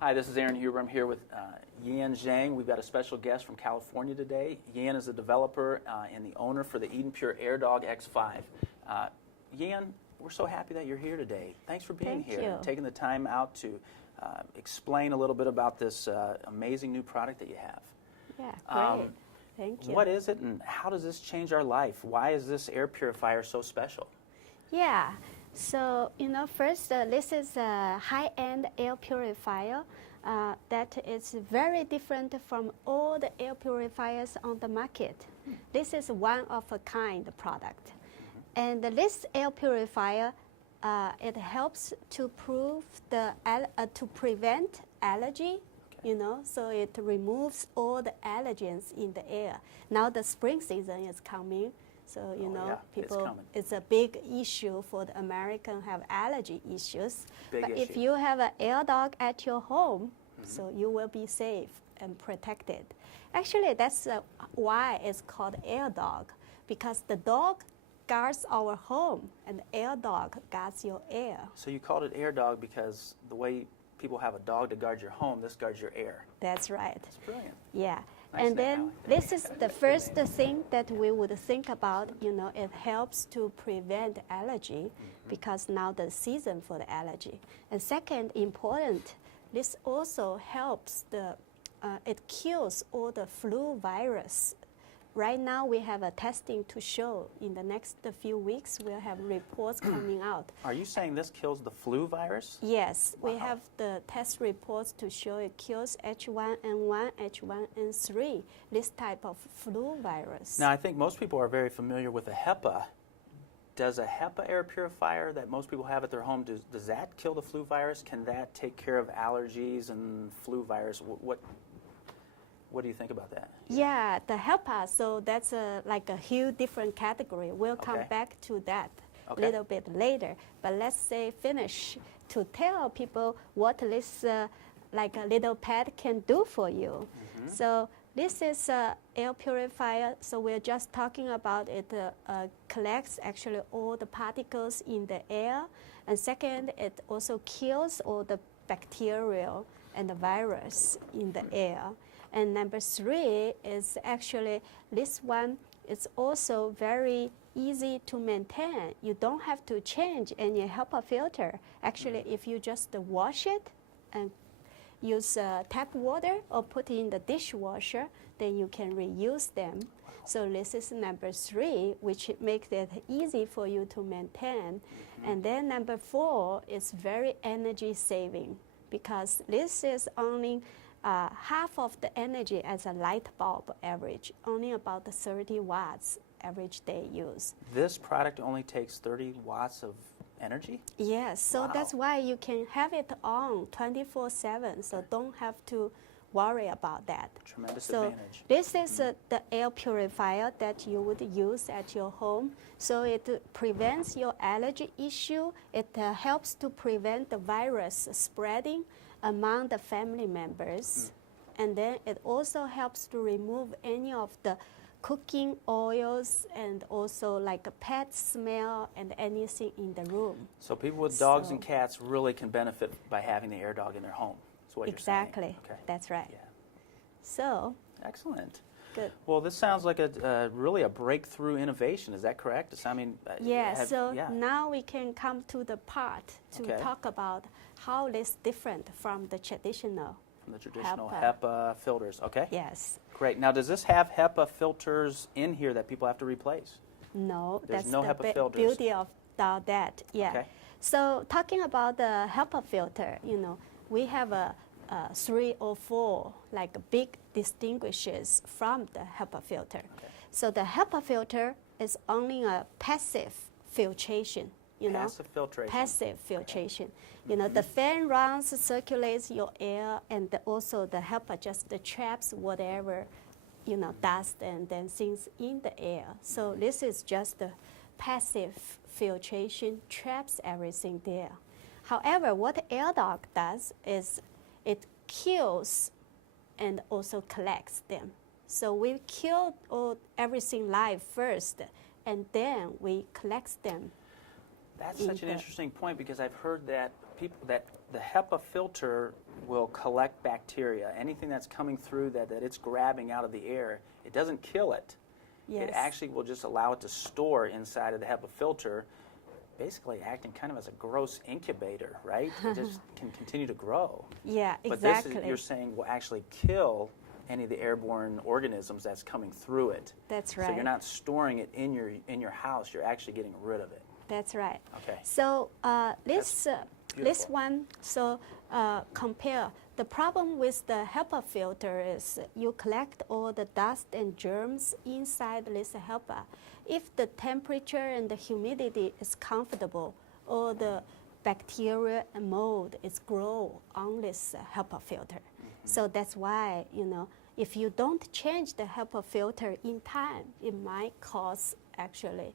Hi, this is Aaron Huber. I'm here with Yan Zhang. We've got a special guest from California today. Yan is a developer and the owner for the Eden Pure AirDog X5. Yan, we're so happy that you're here today. Thanks for being here and taking the time out to explain a little bit about this amazing new product that you have. Yeah, great. Thank you. What is it and how does this change our life? Why is this air purifier so special? Yeah, so first this is a high-end air purifier that is very different from all the air purifiers on the market. This is one of a kind product. And this air purifier, it helps to prevent allergy. So it removes all the allergens in the air. Now the spring season is coming, so people, it's a big issue for the American have allergy issues. But if you have an AirDog at your home, so you will be safe and protected. Actually, that's why it's called AirDog, because the dog guards our home and the AirDog guards your air. So you called it AirDog because the way people have a dog to guard your home, this guards your air. That's right. That's brilliant. Yeah. Nice and then this is the first thing that we would think about, it helps to prevent allergy because now the season for the allergy. And second, important, this also helps it kills all the flu virus. Right now, we have a testing to show. In the next few weeks, we'll have reports coming out. Are you saying this kills the flu virus? Yes, wow. We have the test reports to show it kills H1N1, H1N3, this type of flu virus. Now, I think most people are very familiar with a HEPA. Does a HEPA air purifier that most people have at their home, does that kill the flu virus? Can that take care of allergies and flu virus? What do you think about that? Yeah, the HEPA, so that's like a huge different category. We'll come back to that a little bit later. But let's say finish to tell people what this like a little pad can do for you. So this is air purifier. So we're just talking about it collects actually all the particles in the air. And second, it also kills all the bacteria and the virus in the air. And number three is actually this one is also very easy to maintain. You don't have to change any HEPA filter. Actually, if you just wash it and use tap water or put in the dishwasher, then you can reuse them. So this is number three, which makes it easy for you to maintain. And then number four is very energy saving because this is only half of the energy as a light bulb average, only about 30 watts average day use. This product only takes 30 watts of energy? Yes, so that's why you can have it on 24/7, so don't have to worry about that. Tremendous So advantage. this is the air purifier that you would use at your home. So it prevents your allergy issue. It helps to prevent the virus spreading among the family members. And then it also helps to remove any of the cooking oils and also like a pet smell and anything in the room. So people with dogs and cats really can benefit by having the AirDog in their home. That's what you're saying. Exactly. That's right. Yeah. So. Excellent. Good. Well, this sounds like really a breakthrough innovation. Is that correct? Now we can come to the part to talk about how this different from the traditional. From the traditional HEPA filters. Okay. Yes. Great. Now, does this have HEPA filters in here that people have to replace? No. There's that's no the HEPA filters. Beauty of that. Yeah. Okay. So talking about the HEPA filter, we have a 3 or 4 like big distinguishes from the HEPA filter. So the HEPA filter is only a passive filtration. Passive filtration. Passive filtration. The fan runs, circulates your air, and also the HEPA just traps whatever, dust and then things in the air. So this is just the passive filtration, traps everything there. However, what AirDog does is it kills and also collects them. So we kill everything live first, and then we collect them. That's such an interesting point because I've heard that the HEPA filter will collect bacteria. Anything that's coming through that it's grabbing out of the air, it doesn't kill it. Yes. It actually will just allow it to store inside of the HEPA filter, basically acting kind of as a gross incubator, right? It just can continue to grow. Yeah, But exactly. this is, you're saying, will actually kill any of the airborne organisms that's coming through it. That's right. So you're not storing it in your house. You're actually getting rid of it. That's right. Okay. So this beautiful. one, so compare. The problem with the HEPA filter is you collect all the dust and germs inside this HEPA. If the temperature and the humidity is comfortable, all the bacteria and mold is grow on this HEPA filter. So that's why, if you don't change the HEPA filter in time, it might cause actually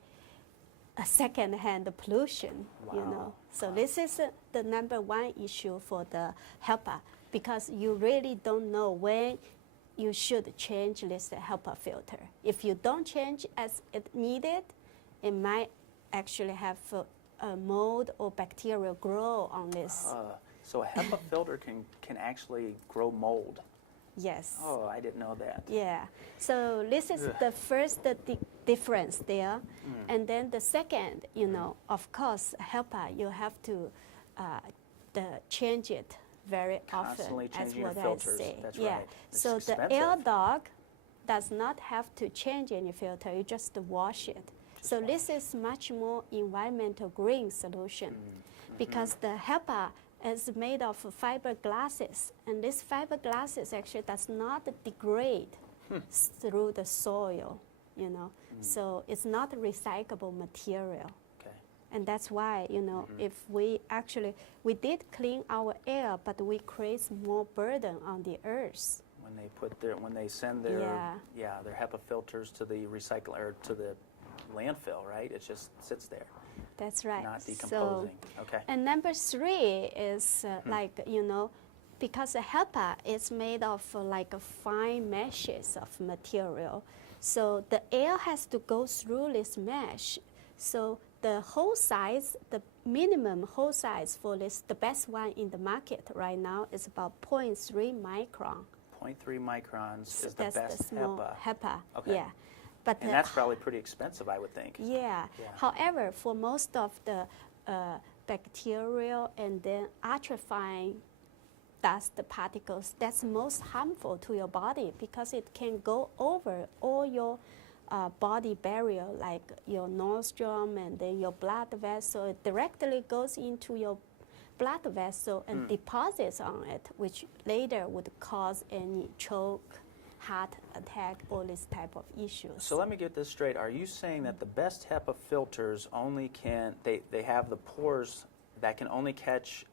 a second-hand pollution, Wow. So this is the number one issue for the HEPA, because you really don't know when you should change this HEPA filter. If you don't change as it needed, it might actually have a mold or bacteria grow on this. So a HEPA filter can actually grow mold. Yes. Oh, I didn't know that. Yeah. So this is the first difference there. And then the second, of course, HEPA, you have to change it very Constantly often, as changing your what filters. I say. That's yeah. right. It's So expensive. the air dog does not have to change any filter. You just wash it. So this is much more environmental green solution, because the HEPA is made of fiberglasses, and this fiberglasses actually does not degrade through the soil, So it's not recyclable material. Okay. And that's why, if we did clean our air, but we create more burden on the earth. When they send their their HEPA filters to the recycle or to the landfill, right? It just sits there. That's right. Not decomposing. Okay. And number three is because the HEPA is made of fine meshes of material. So the air has to go through this mesh. So the hole size, the minimum hole size for this, the best one in the market right now is about 0.3 micron. 0.3 microns is the That's best the small HEPA. HEPA. Okay. Yeah. But And that's probably pretty expensive, I would think. Yeah. However, for most of the bacterial and then ultrafine dust particles, that's most harmful to your body, because it can go over all your body barrier, like your nostrum and then your blood vessel. It directly goes into your blood vessel and deposits on it, which later would cause any choke, heart attack, all these type of issues. So let me get this straight. Are you saying that the best HEPA filters only they have the pores that can only catch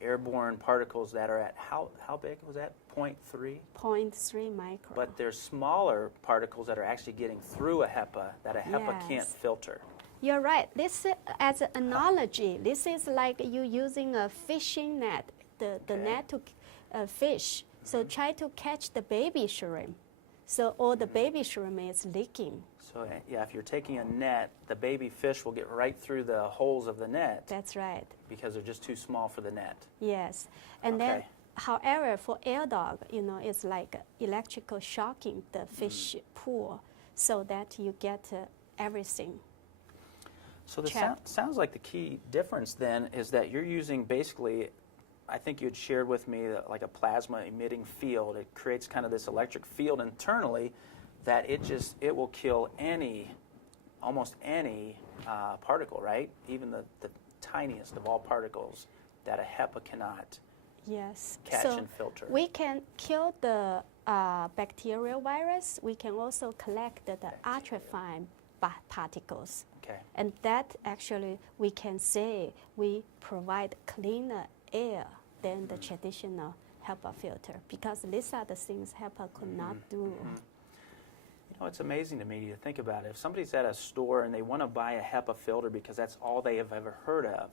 airborne particles that are at, how big was that, 0.3? 0.3 micron. But there's smaller particles that are actually getting through a HEPA that a HEPA can't Yes. filter. You're right. This, as an analogy, this is like you using a fishing net, the net to fish. So try to catch the baby shrimp. So all the baby shrimp is leaking. So yeah, if you're taking a net, the baby fish will get right through the holes of the net That's right. because they're just too small for the net. Yes. And then, Okay. however, for air dog, it's like electrical shocking the fish pool, so that you get everything. So the Trapped. sounds like the key difference then is that you're using basically, I think you had shared with me like a plasma emitting field. It creates kind of this electric field internally that it will kill almost any particle, right? Even the tiniest of all particles that a HEPA cannot Yes. catch So and filter. we can kill the bacterial virus. We can also collect the ultrafine particles. Okay. And that actually, we can say we provide cleaner air than the traditional HEPA filter, because these are the things HEPA could not do. It's amazing to me to think about it. If somebody's at a store and they want to buy a HEPA filter because that's all they have ever heard of,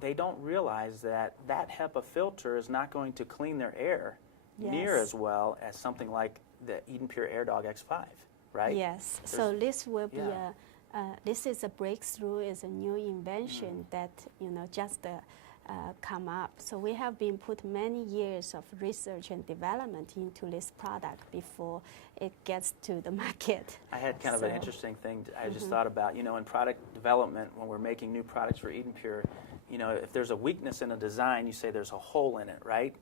they don't realize that that HEPA filter is not going to clean their air near Yes. as well as something like the Eden Pure AirDog X5, right? Yes. So this will be yeah. this is a breakthrough, is a new invention that just come up. So we have been put many years of research and development into this product before it gets to the market. I had kind of an interesting thing I just thought about. You know, in product development, when we're making new products for Eden Pure, you know, if there's a weakness in a design, you say there's a hole in it, right?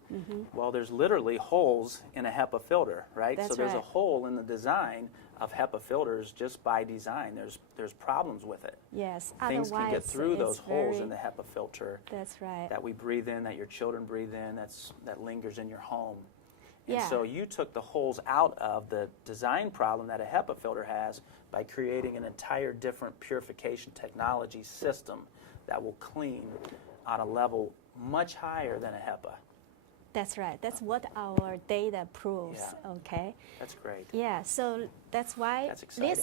Well, there's literally holes in a HEPA filter, right? That's so there's a right. hole in the design of HEPA filters just by design. There's problems with it. Yes, Things can get otherwise through it's those holes very- in the HEPA filter That's right. that we breathe in, that your children breathe in, that lingers in your home. And Yeah. so you took the holes out of the design problem that a HEPA filter has by creating an entire different purification technology system that will clean on a level much higher than a HEPA. That's right. That's what our data proves. Yeah. Okay. That's great. Yeah. So that's why That's exciting.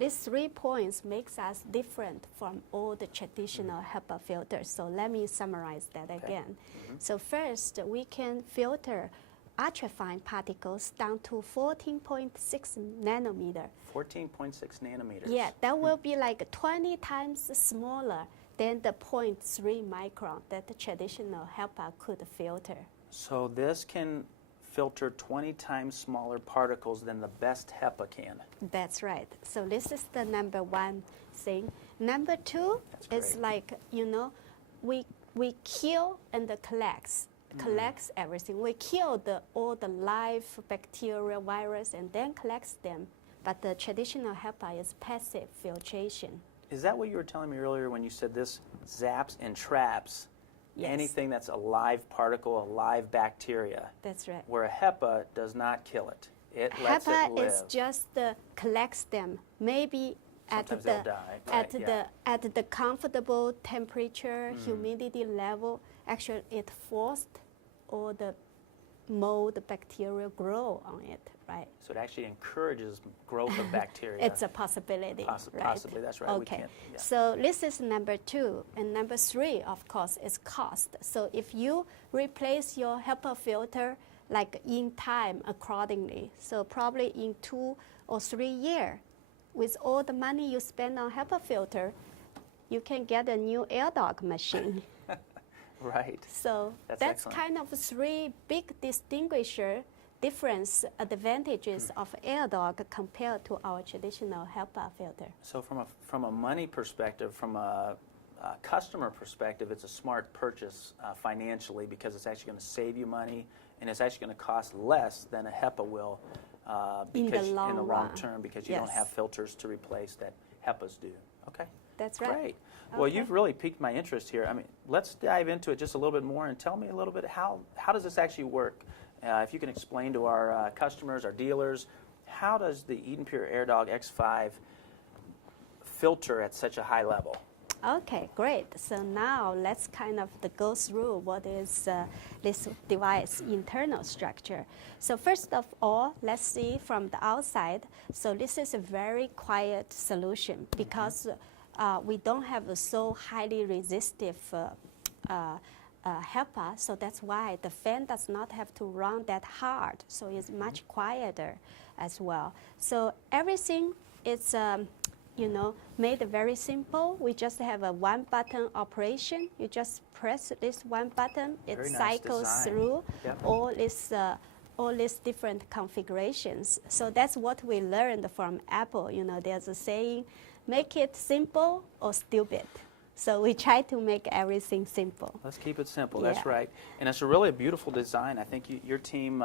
these 3 points makes us different from all the traditional HEPA filters. So let me summarize that again. So first, we can filter ultrafine particles down to 14.6 nanometer. 14.6 nanometers. Yeah, that will be like 20 times smaller than the 0.3 micron that the traditional HEPA could filter. So this can filter 20 times smaller particles than the best HEPA can. That's right. So this is the number one thing. Number two That's is great. like, you know, we kill and collects everything. We kill all the live bacteria, virus, and then collects them. But the traditional HEPA is passive filtration. Is that what you were telling me earlier when you said this zaps and traps Yes. anything that's a live particle, a live bacteria, That's right. where a HEPA does not kill it? It lets it HEPA live. is just collects them. Maybe Sometimes they'll die, right, at the comfortable temperature, humidity level. Actually, it forced all the mold bacteria grow on it, right? So it actually encourages growth of bacteria. It's a possibility, right? Possibly, that's right. We Okay, can't, yeah. so this is number two. And number three, of course, is cost. So if you replace your HEPA filter like in time accordingly, so probably in 2 or 3 years, with all the money you spend on HEPA filter, you can get a new AirDog machine. Right. So That's that's excellent. kind of 3 big difference advantages of AirDog compared to our traditional HEPA filter. So from a money perspective, from a customer perspective, it's a smart purchase financially because it's actually going to save you money and it's actually going to cost less than a HEPA will In the because long long run. term because you don't Yes. have filters to replace that HEPAs do. Okay. That's right. Great. Well, Okay. you've really piqued my interest here. I mean, let's dive into it just a little bit more and tell me a little bit how does this actually work? If you can explain to our customers, our dealers, how does the Eden Pure AirDog X5 filter at such a high level? Okay, great. So now let's kind of go through what is this device internal structure. So first of all, let's see from the outside. So this is a very quiet solution because we don't have a so highly resistive HEPA, so that's why the fan does not have to run that hard. So it's much quieter as well. So everything is made very simple. We just have a one-button operation. You just press this one button. It Very nice cycles design. through Yep. all these different configurations. So that's what we learned from Apple. You know, there's a saying, make it simple or stupid. So we try to make everything simple. Let's keep it simple. That's Yeah. right. And it's a really beautiful design. I think your team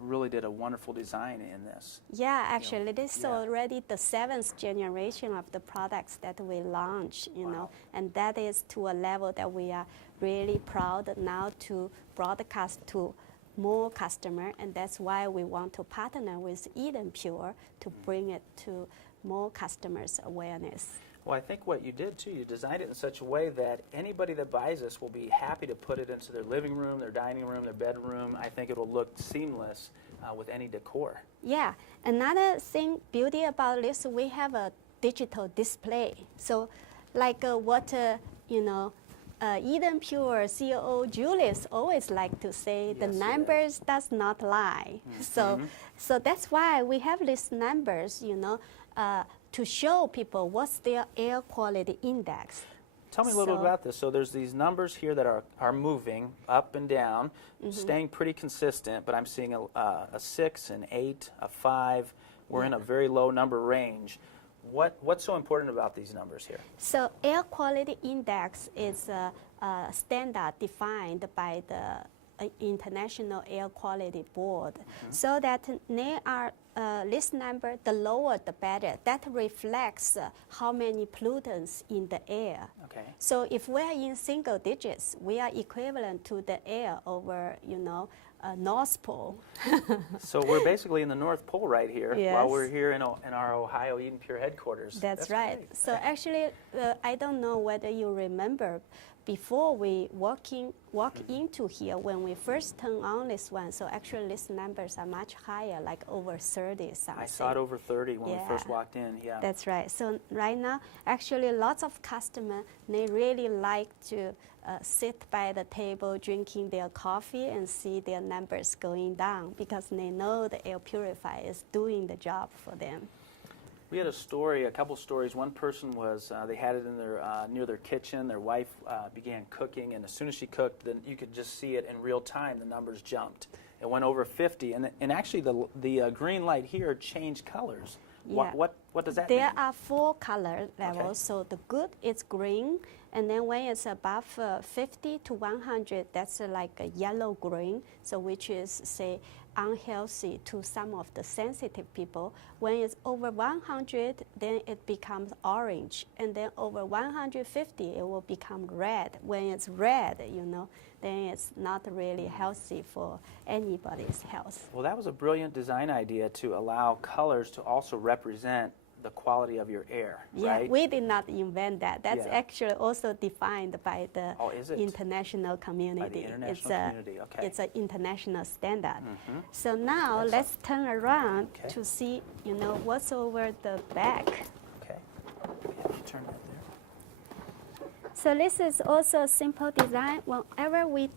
really did a wonderful design in this. Yeah, actually, this is yeah. already the 7th generation of the products that we launch, you know, and that is to a level that we are really proud now to broadcast to more customer, and that's why we want to partner with Eden Pure to bring it to more customers' awareness. Well, I think what you did too, you designed it in such a way that anybody that buys this will be happy to put it into their living room, their dining room, their bedroom. I think it will look seamless with any decor. Yeah, another thing, beauty about this, we have a digital display. So like Eden Pure COO Julius always like to say, the Yes, he numbers does not lie. So that's why we have these numbers, to show people what's their air quality index. Tell me a little about this. So there's these numbers here that are moving up and down, staying pretty consistent, but I'm seeing a 6, an 8, a 5. We're in a very low number range. What's so important about these numbers here? So air quality index is a standard defined by the International Air Quality Board, so that they are this number, the lower the better. That reflects how many pollutants in the air. Okay. So if we are in single digits, we are equivalent to the air over, North Pole. So we're basically in the North Pole right here, while Yes. we're here in our Ohio Eden Pure headquarters. That's right. Great. So actually, I don't know whether you remember, before we walk into here, when we first turn on this one, so actually these numbers are much higher, like over 30 something. I saw it over 30 when we first Yeah. walked in. Yeah. That's right. So right now, actually, lots of customers, they really like to sit by the table drinking their coffee and see their numbers going down, because they know the air purifier is doing the job for them. We had a couple stories. One person was, they had it in their near their kitchen. Their wife began cooking, and as soon as she cooked, then you could just see it in real time. The numbers jumped. It went over 50, and actually the green light here changed colors. Yeah. What does that mean? There are 4 color levels. So the good is green, and then when it's above 50 to 100, that's like a yellow green. So which is, say, unhealthy to some of the sensitive people. When it's over 100, then it becomes orange, and then over 150, it will become red. When it's red, then it's not really healthy for anybody's health. Well, that was a brilliant design idea to allow colors to also represent the quality of your air, Yeah, right? we did not invent that. That's Yeah. actually also defined by the Oh, is it? international community. By the international community, okay. It's an international standard. So now let's turn around Okay. to see, what's over the back. Okay. Yeah, you turn that there. So this is also a simple design. Whenever we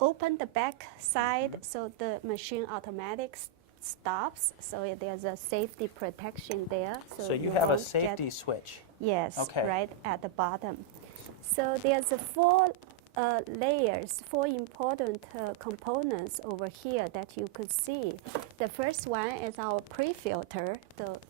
open the back side, so the machine automatic stops. So there's a safety protection there. So you have a won't get- safety switch. Yes, Okay. right at the bottom. So there's 4 layers, 4 important components over here that you could see. The first one is our pre-filter.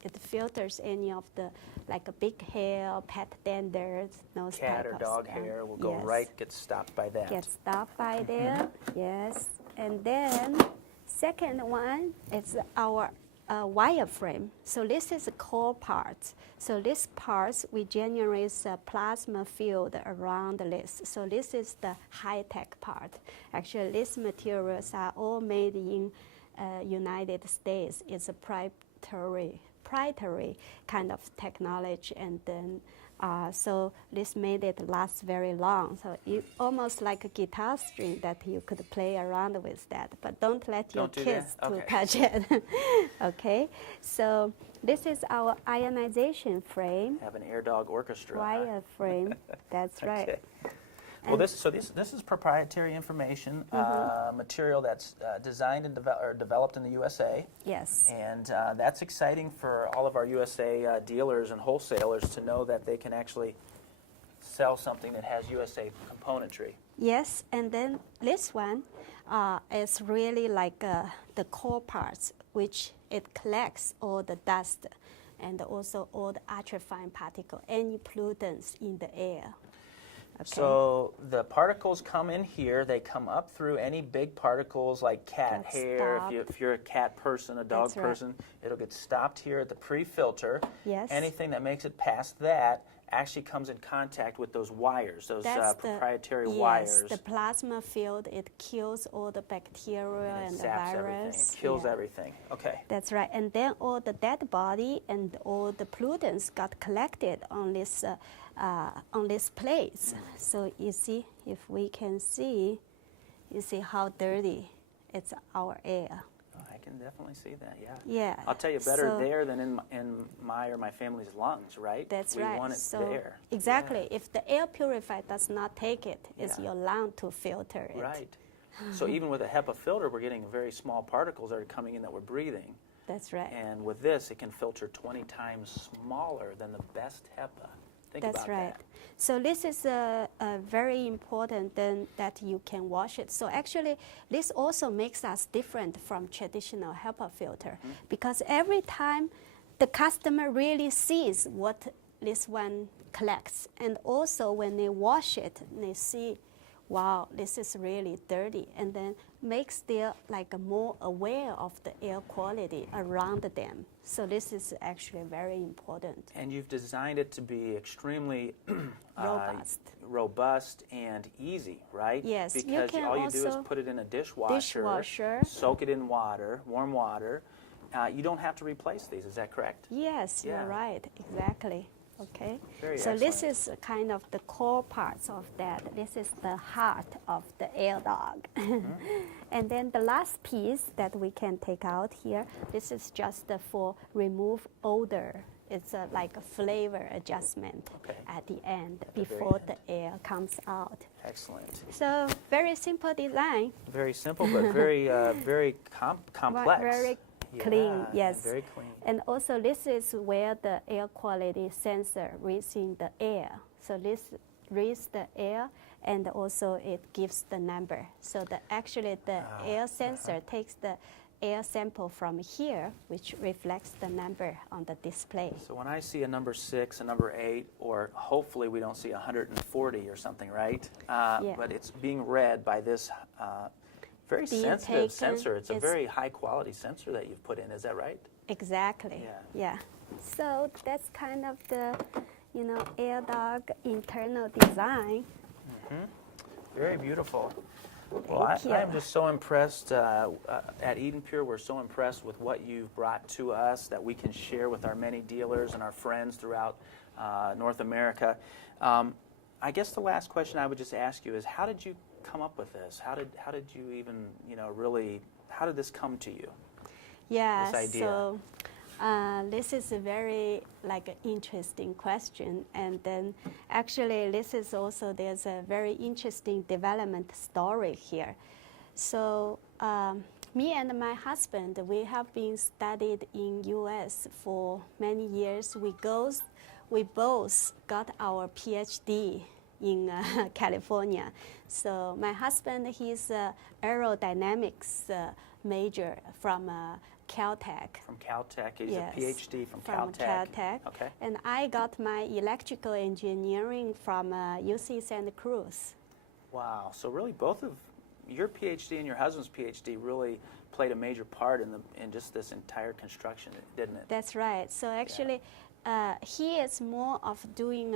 It filters any of the, like a big hair, pet dander, those Cat type or of dog stuff. hair will go Yes. right, get stopped by that. Get stopped by there, yes. And then second one is our wireframe. So this is the core part. So this part, we generate a plasma field around this. So this is the high-tech part. Actually, these materials are all made in United States. It's a proprietary kind of technology, and then so this made it last very long. So it almost like a guitar string that you could play around with that, but don't let your Don't do kids that? to Okay. touch it. Okay, so this is our ionization frame, Have an air dog orchestra. wire frame. That's right. Okay. Well, this is proprietary information, material that's designed and developed in the USA. Yes. And that's exciting for all of our USA dealers and wholesalers to know that they can actually sell something that has USA componentry. Yes, and then this one is really like the core parts, which it collects all the dust and also all the ultrafine particle, any pollutants in the air. Okay. So the particles come in here. They come up through any big particles like cat Get hair. stopped. If you're a cat person, a dog That's right. person, it'll get stopped here at the pre-filter. Yes. Anything that makes it past that actually comes in contact with those wires, those proprietary wires. Yes, the plasma field, it kills all the bacteria and and it the zaps virus. everything. It kills Yeah. everything. Okay. That's right. And then all the dead body and all the pollutants got collected on this plates. So you see, if we can see, you see how dirty it's our air. Oh, I can definitely see that. Yeah. Yeah. I'll tell you, better So there than in my or my family's lungs, right? That's we right. want it So there. exactly. If the air purifier does not take it, it's Yeah. your lung to filter it. Right. So even with a HEPA filter, we're getting very small particles that are coming in that we're breathing. That's right. And with this, it can filter 20 times smaller than the best HEPA. Think That's about right. that. So this is very important then that you can wash it. So actually, this also makes us different from traditional HEPA filter because every time the customer really sees what this one collects, and also when they wash it, they see, wow, this is really dirty, and then makes them like more aware of the air quality around them. So this is actually very important. And you've designed it to be extremely Robust. and easy, right? Yes, you because can all you do is also put it in a dishwasher, dishwasher. soak it in water, warm water. You don't have to replace these, is that correct? Yes, Yeah. you're right, exactly. Okay, Very so this excellent. is kind of the core parts of that. This is the heart of the AirDog. And then the last piece that we can take out here, this is just for remove odor. It's like a flavor adjustment at the end before the air comes out. Excellent. So very simple design. Very simple, but very complex. Very clean, Yeah, yes. very clean. And also this is where the air quality sensor reads in the air. So this reads the air and also it gives the number. So actually the air sensor takes the air sample from here, which reflects the number on the display. So when I see a number 6, a number 8, or hopefully we don't see 140 or something, right? Yeah. But it's being read by this very Being sensitive taken, sensor. It's a it's- very high quality sensor that you've put in, is that right? Exactly. Yeah. So that's kind of the, AirDog internal design. Very beautiful. Well, Thank you. I am just so impressed. At Eden Pure, we're so impressed with what you've brought to us that we can share with our many dealers and our friends throughout North America. I guess the last question I would just ask you is, how did you come up with this? How did you even, really, how did this come to you? Yeah, This idea. so this is a very interesting question, and then actually this is also there's a very interesting development story here. So me and my husband, we have been studied in U.S. for many years. We both got our PhD in California. So my husband, he's aerodynamics major from Caltech. From Caltech. He's Yes, a PhD from from Caltech. Okay. And I got my electrical engineering from UC Santa Cruz. Wow. So really, both of your PhD and your husband's PhD really played a major part in just this entire construction, didn't it? That's right. So actually, he is more of doing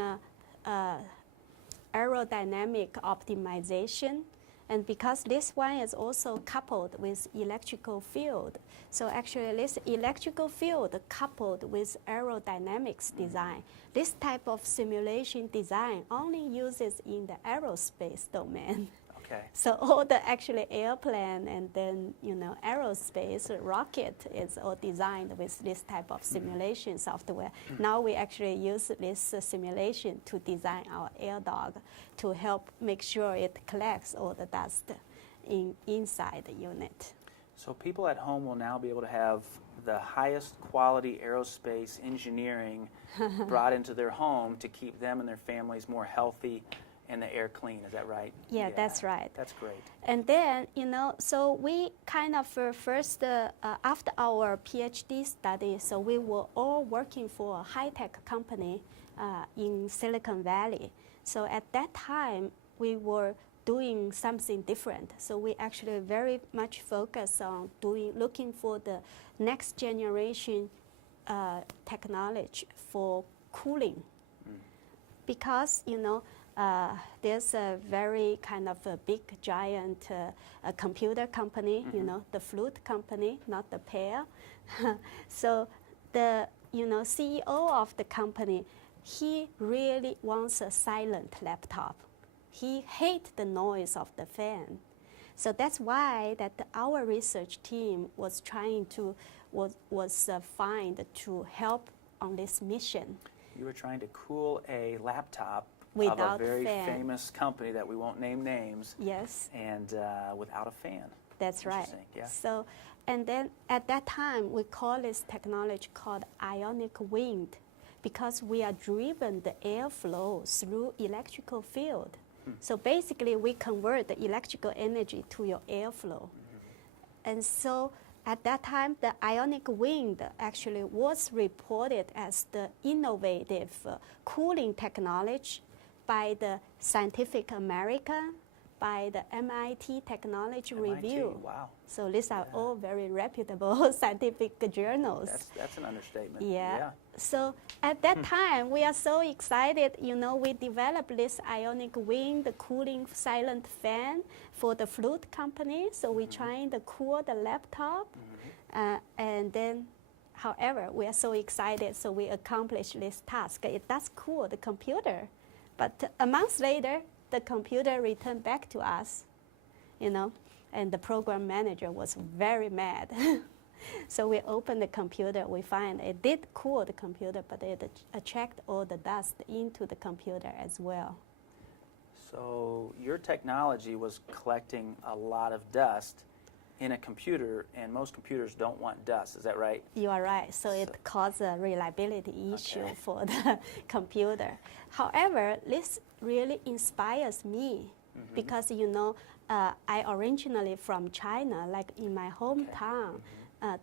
aerodynamic optimization. And because this one is also coupled with electrical field, so actually this electrical field coupled with aerodynamics design, this type of simulation design only uses in the aerospace domain. Okay. So all the actually airplane and then aerospace rocket is all designed with this type of simulation software. Now we actually use this simulation to design our AirDog to help make sure it collects all the dust inside the unit. So people at home will now be able to have the highest quality aerospace engineering brought into their home to keep them and their families more healthy and the air clean. Is that right? Yeah, that's right. That's great. And then, so we kind of first, after our PhD study, so we were all working for a high-tech company in Silicon Valley. So at that time, we were doing something different. So we actually very much focused on looking for the next generation technology for cooling. Because, there's a very kind of a big giant computer company, the Fluke company, not the Pear. So the CEO of the company, he really wants a silent laptop. He hates the noise of the fan. So that's why that our research team was trying to find to help on this mission. You were trying to cool a laptop Without of a very fan. famous company that we won't name names. Yes. And without a fan. That's right. Interesting, yeah. So, and then at that time, we call this technology called ionic wind, because we are driven the airflow through electrical field. So basically, we convert the electrical energy to your airflow. And so at that time, the ionic wind actually was reported as the innovative cooling technology by the Scientific American, by the MIT Technology Review. Wow. So these are all very reputable scientific journals. That's an understatement. Yeah. So at that time, we are so excited. You know, we developed this ionic wind, the cooling silent fan for the flute company. So we're trying to cool the laptop. And then, however, we are so excited. So we accomplished this task. It does cool the computer. But a month later, the computer returned back to us, you know, and the program manager was very mad. So we opened the computer, we find it did cool the computer, but it attracted all the dust into the computer as well. So your technology was collecting a lot of dust in a computer, and most computers don't want dust. Is that right? You are right. So it caused a reliability issue for the computer. However, this really inspires me because, you know, I originally from China, like in my hometown.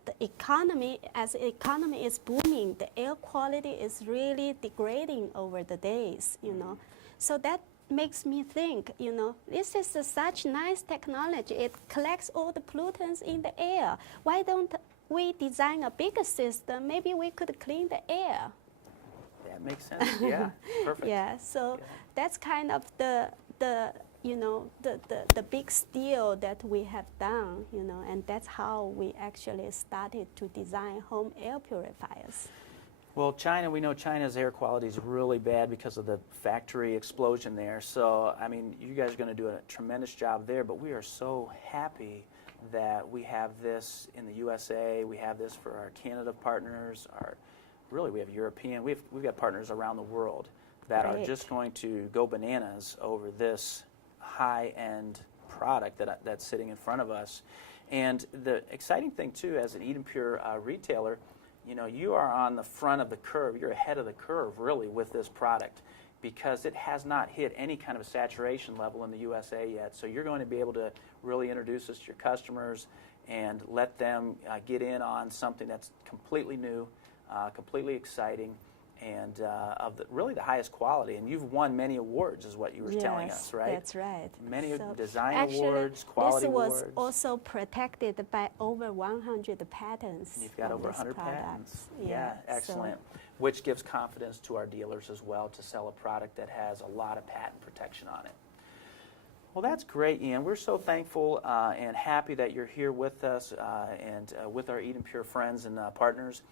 The economy, as the economy is booming, the air quality is really degrading over the days, you know. So that makes me think, you know, this is such nice technology. It collects all the pollutants in the air. Why don't we design a bigger system? Maybe we could clean the air. That makes sense. Yeah, perfect. Yeah, so that's kind of the you know, the big steal that we have done, you know, and that's how we actually started to design home air purifiers. Well, China, we know China's air quality is really bad because of the factory explosion there. So, I mean, you guys are going to do a tremendous job there, but we are so happy that we have this in the USA. We have this for our Canada partners. We have European. We've got partners around the world that are just going to go bananas over this high-end product that's sitting in front of us. And the exciting thing, too, as an Eden Pure retailer, you know, you are on the front of the curve. You're ahead of the curve, really, with this product because it has not hit any kind of a saturation level in the USA yet. So you're going to be able to really introduce us to your customers and let them get in on something that's completely new, completely exciting, and of really the highest quality. And you've won many awards, is what you were telling us, right? That's right. Many So design awards, quality awards. This was also protected by over 100 patents. You've got over 100 product. patents. Yeah, excellent. Which gives confidence to our dealers as well to sell a product that has a lot of patent protection on it. Well, that's great, Ian. We're so thankful and happy that you're here with us and with our Eden Pure friends and partners.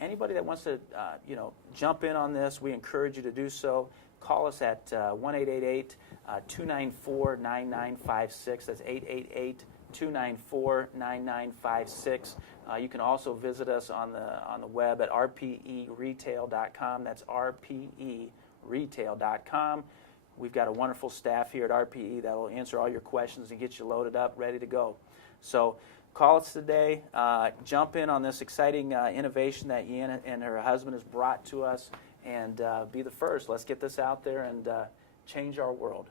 Anybody that wants to, you know, jump in on this, we encourage you to do so. Call us at 1-888-294-9956. That's 888-294-9956. You can also visit us on the web at rperetail.com. That's rperetail.com. We've got a wonderful staff here at RPE that will answer all your questions and get you loaded up, ready to go. So call us today. Jump in on this exciting innovation that Ian and her husband has brought to us, and be the first. Let's get this out there and change our world.